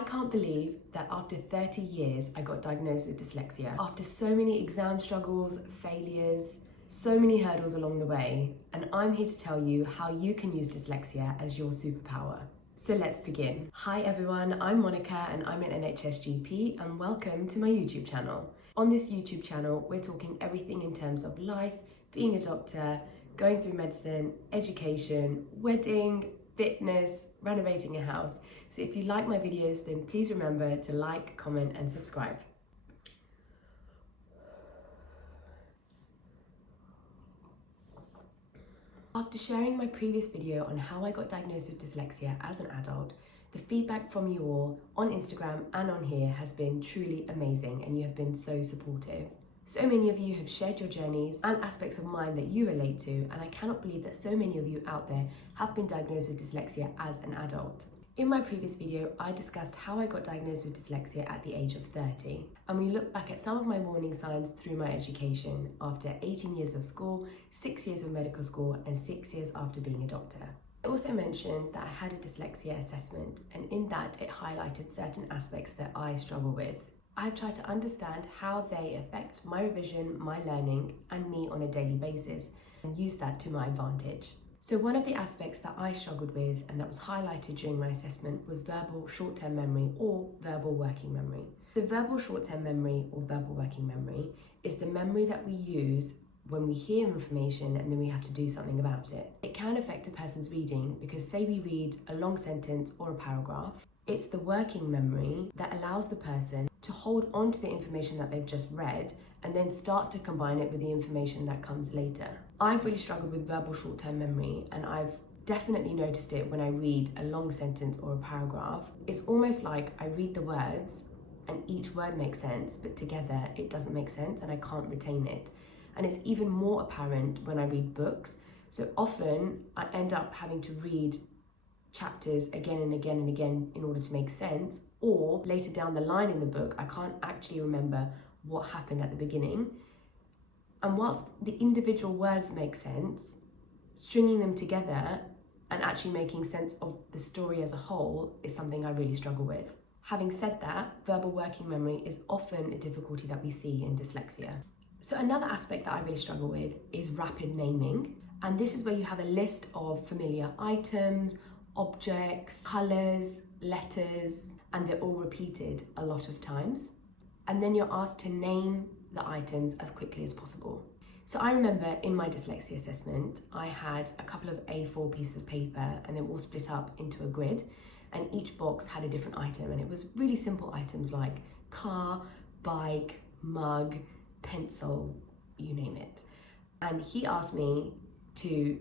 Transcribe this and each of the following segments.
I can't believe that after 30 years, I got diagnosed with dyslexia. After so many exam struggles, failures, so many hurdles along the way, and I'm here to tell you how you can use dyslexia as your superpower. So let's begin. Hi everyone, I'm Monica and I'm an NHS GP and welcome to my YouTube channel. On this YouTube channel, we're talking everything in terms of life, being a doctor, going through medicine, education, wedding, fitness, renovating a house. So if you like my videos, then please remember to like, comment and subscribe. After sharing my previous video on how I got diagnosed with dyslexia as an adult, the feedback from you all on Instagram and on here has been truly amazing and you have been so supportive. So many of you have shared your journeys and aspects of mine that you relate to, and I cannot believe that so many of you out there have been diagnosed with dyslexia as an adult. In my previous video, I discussed how I got diagnosed with dyslexia at the age of 30, and we looked back at some of my warning signs through my education after 18 years of school, 6 years of medical school, and 6 years after being a doctor. I also mentioned that I had a dyslexia assessment, and in that it highlighted certain aspects that I struggle with. I've tried to understand how they affect my revision, my learning, and me on a daily basis, and use that to my advantage. So one of the aspects that I struggled with and that was highlighted during my assessment was verbal short-term memory or verbal working memory. So verbal short-term memory or verbal working memory is the memory that we use when we hear information and then we have to do something about it. It can affect a person's reading because say we read a long sentence or a paragraph, it's the working memory that allows the person to hold on to the information that they've just read and then start to combine it with the information that comes later. I've really struggled with verbal short-term memory, and I've definitely noticed it when I read a long sentence or a paragraph. It's almost like I read the words and each word makes sense, but together it doesn't make sense and I can't retain it. And it's even more apparent when I read books. So often I end up having to read chapters again and again and again in order to make sense, or later down the line in the book I can't actually remember what happened at the beginning. And whilst the individual words make sense, stringing them together and actually making sense of the story as a whole is something I really struggle with. Having said that, verbal working memory is often a difficulty that we see in dyslexia. So another aspect that I really struggle with is rapid naming, and this is where you have a list of familiar items, objects, colours, letters, and they're all repeated a lot of times. And then you're asked to name the items as quickly as possible. So I remember in my dyslexia assessment, I had a couple of A4 pieces of paper and they were all split up into a grid, and each box had a different item, and it was really simple items like car, bike, mug, pencil, you name it. And he asked me to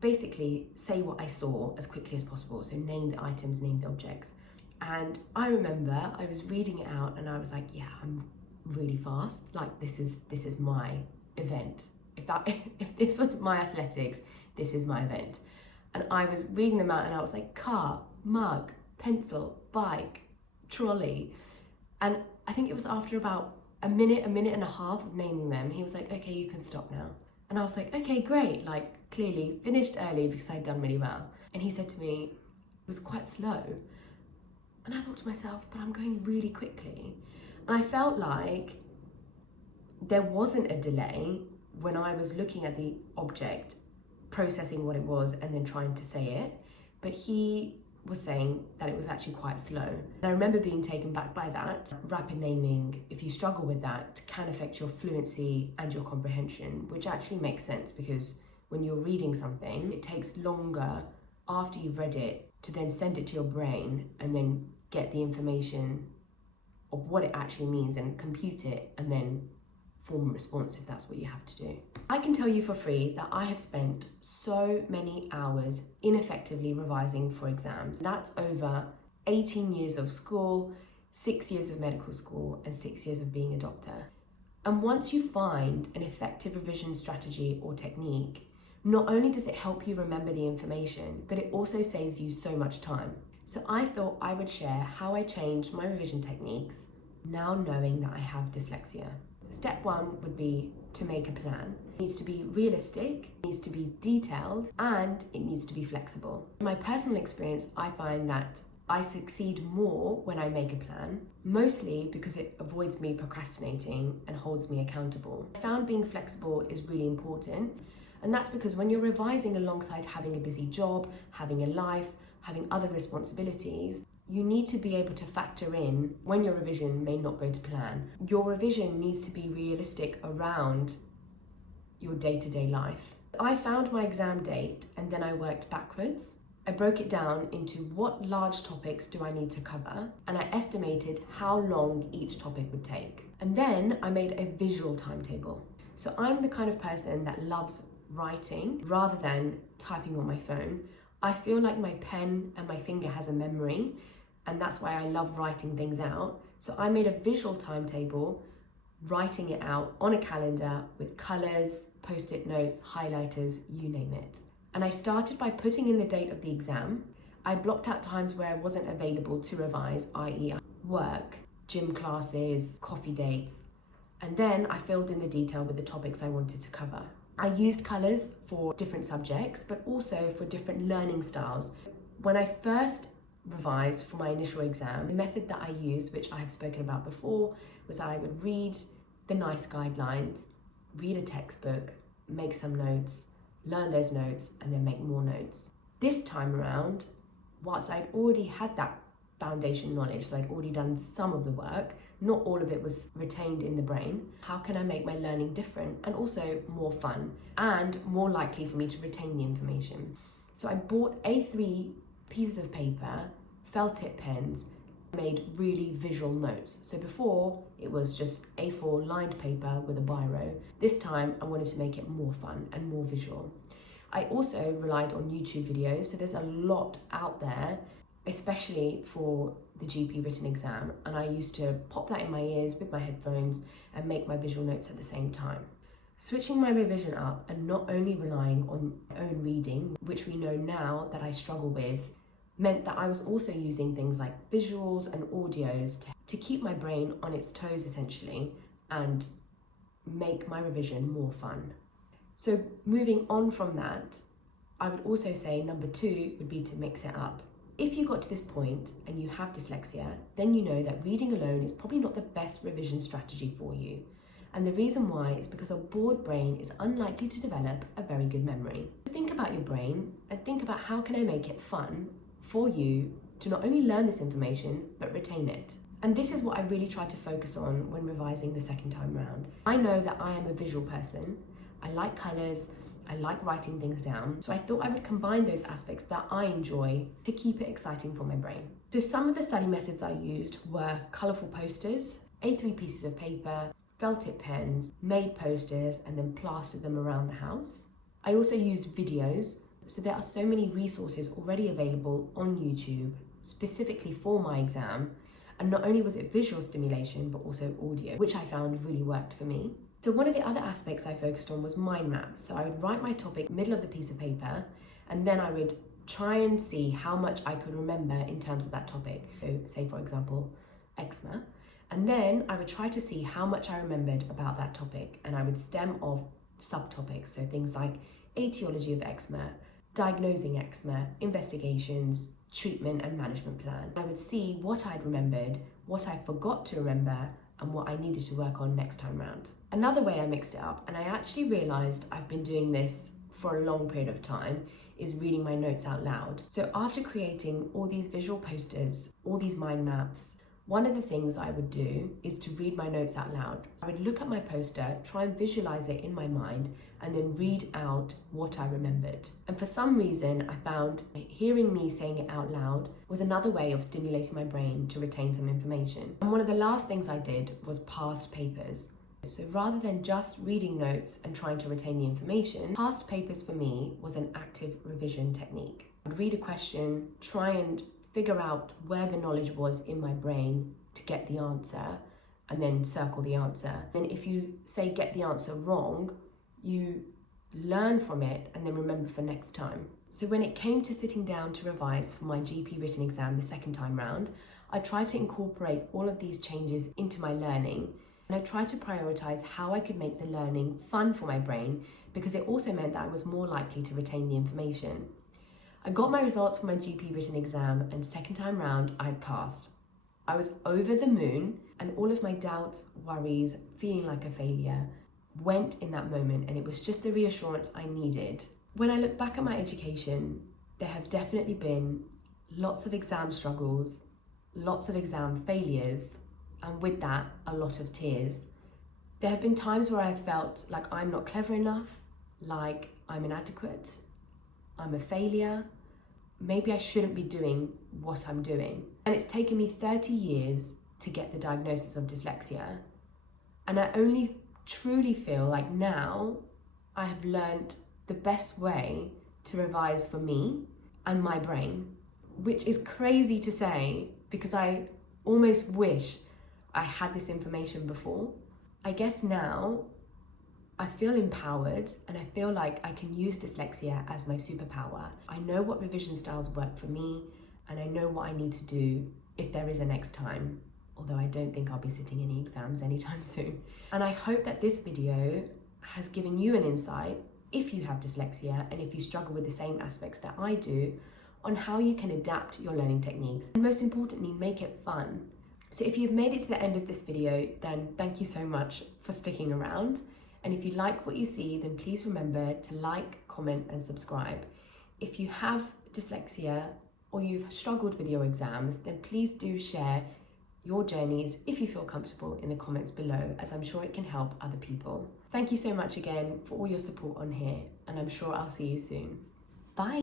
basically say what I saw as quickly as possible. So name the items, name the objects. And I remember I was reading it out and I was like, yeah, I'm really fast. Like this is my event. If this was my athletics, this is my event. And I was reading them out and I was like, car, mug, pencil, bike, trolley. And I think it was after about a minute and a half of naming them, he was like, okay, you can stop now. And I was like, okay, great. Like clearly finished early because I'd done really well. And he said to me, it was quite slow. And I thought to myself, but I'm going really quickly. And I felt like there wasn't a delay when I was looking at the object, processing what it was and then trying to say it. But he was saying that it was actually quite slow. And I remember being taken back by that. Rapid naming, if you struggle with that, can affect your fluency and your comprehension, which actually makes sense because when you're reading something, it takes longer after you've read it to then send it to your brain and then get the information of what it actually means and compute it and then form a response if that's what you have to do. I can tell you for free that I have spent so many hours ineffectively revising for exams. That's over 18 years of school, 6 years of medical school, and 6 years of being a doctor. And once you find an effective revision strategy or technique, not only does it help you remember the information, but it also saves you so much time. So I thought I would share how I changed my revision techniques now knowing that I have dyslexia. Step one would be to make a plan. It needs to be realistic, it needs to be detailed, and it needs to be flexible. In my personal experience, I find that I succeed more when I make a plan, mostly because it avoids me procrastinating and holds me accountable. I found being flexible is really important, and that's because when you're revising alongside having a busy job, having a life, having other responsibilities, you need to be able to factor in when your revision may not go to plan. Your revision needs to be realistic around your day-to-day life. I found my exam date and then I worked backwards. I broke it down into what large topics do I need to cover, and I estimated how long each topic would take. And then I made a visual timetable. So I'm the kind of person that loves writing rather than typing on my phone. I feel like my pen and my finger has a memory, and that's why I love writing things out. So I made a visual timetable, writing it out on a calendar with colours, post-it notes, highlighters, you name it. And I started by putting in the date of the exam. I blocked out times where I wasn't available to revise, i.e. work, gym classes, coffee dates, and then I filled in the detail with the topics I wanted to cover. I used colours for different subjects, but also for different learning styles. When I first revised for my initial exam, the method that I used, which I have spoken about before, was that I would read the NICE guidelines, read a textbook, make some notes, learn those notes, and then make more notes. This time around, whilst I'd already had that foundation knowledge, so I'd already done some of the work, not all of it was retained in the brain. How can I make my learning different and also more fun and more likely for me to retain the information? So I bought A3 pieces of paper, felt tip pens, made really visual notes. So before it was just A4 lined paper with a biro. This time I wanted to make it more fun and more visual. I also relied on YouTube videos, so there's a lot out there, especially for the GP written exam, and I used to pop that in my ears with my headphones and make my visual notes at the same time. Switching my revision up and not only relying on my own reading, which we know now that I struggle with, meant that I was also using things like visuals and audios to keep my brain on its toes essentially and make my revision more fun. So moving on from that, I would also say number 2 would be to mix it up. If you got to this point and you have dyslexia, then you know that reading alone is probably not the best revision strategy for you. And the reason why is because a bored brain is unlikely to develop a very good memory. Think about your brain and think about how can I make it fun for you to not only learn this information, but retain it. And this is what I really try to focus on when revising the second time round. I know that I am a visual person. I like colours, I like writing things down. So I thought I would combine those aspects that I enjoy to keep it exciting for my brain. So some of the study methods I used were colourful posters, A3 pieces of paper, felt tip pens, made posters, and then plastered them around the house. I also used videos. So there are so many resources already available on YouTube specifically for my exam. And not only was it visual stimulation, but also audio, which I found really worked for me. So one of the other aspects I focused on was mind maps. So I would write my topic middle of the piece of paper, and then I would try and see how much I could remember in terms of that topic. So say for example, eczema. And then I would try to see how much I remembered about that topic, and I would stem off subtopics. So things like etiology of eczema, diagnosing eczema, investigations, treatment and management plan. I would see what I'd remembered, what I forgot to remember, and what I needed to work on next time round. Another way I mixed it up, and I actually realised I've been doing this for a long period of time, is reading my notes out loud. So after creating all these visual posters, all these mind maps, one of the things I would do is to read my notes out loud. I would look at my poster, try and visualize it in my mind, and then read out what I remembered. And for some reason, I found hearing me saying it out loud was another way of stimulating my brain to retain some information. And one of the last things I did was past papers. So rather than just reading notes and trying to retain the information, past papers for me was an active revision technique. I'd read a question, try and figure out where the knowledge was in my brain to get the answer, and then circle the answer. And if you say get the answer wrong, you learn from it and then remember for next time. So when it came to sitting down to revise for my GP written exam the second time round, I tried to incorporate all of these changes into my learning, and I tried to prioritize how I could make the learning fun for my brain, because it also meant that I was more likely to retain the information. I got my results for my GP written exam, and second time round, I passed. I was over the moon, and all of my doubts, worries, feeling like a failure went in that moment, and it was just the reassurance I needed. When I look back at my education, there have definitely been lots of exam struggles, lots of exam failures, and with that, a lot of tears. There have been times where I felt like I'm not clever enough, like I'm inadequate, I'm a failure, maybe I shouldn't be doing what I'm doing. And it's taken me 30 years to get the diagnosis of dyslexia. And I only truly feel like now I have learned the best way to revise for me and my brain, which is crazy to say because I almost wish I had this information before. I guess now I feel empowered and I feel like I can use dyslexia as my superpower. I know what revision styles work for me and I know what I need to do if there is a next time, although I don't think I'll be sitting any exams anytime soon. And I hope that this video has given you an insight, if you have dyslexia and if you struggle with the same aspects that I do, on how you can adapt your learning techniques and most importantly, make it fun. So if you've made it to the end of this video, then thank you so much for sticking around. And if you like what you see, then please remember to like, comment and subscribe. If you have dyslexia or you've struggled with your exams, then please do share your journeys, if you feel comfortable, in the comments below, as I'm sure it can help other people. Thank you so much again for all your support on here, and I'm sure I'll see you soon. Bye.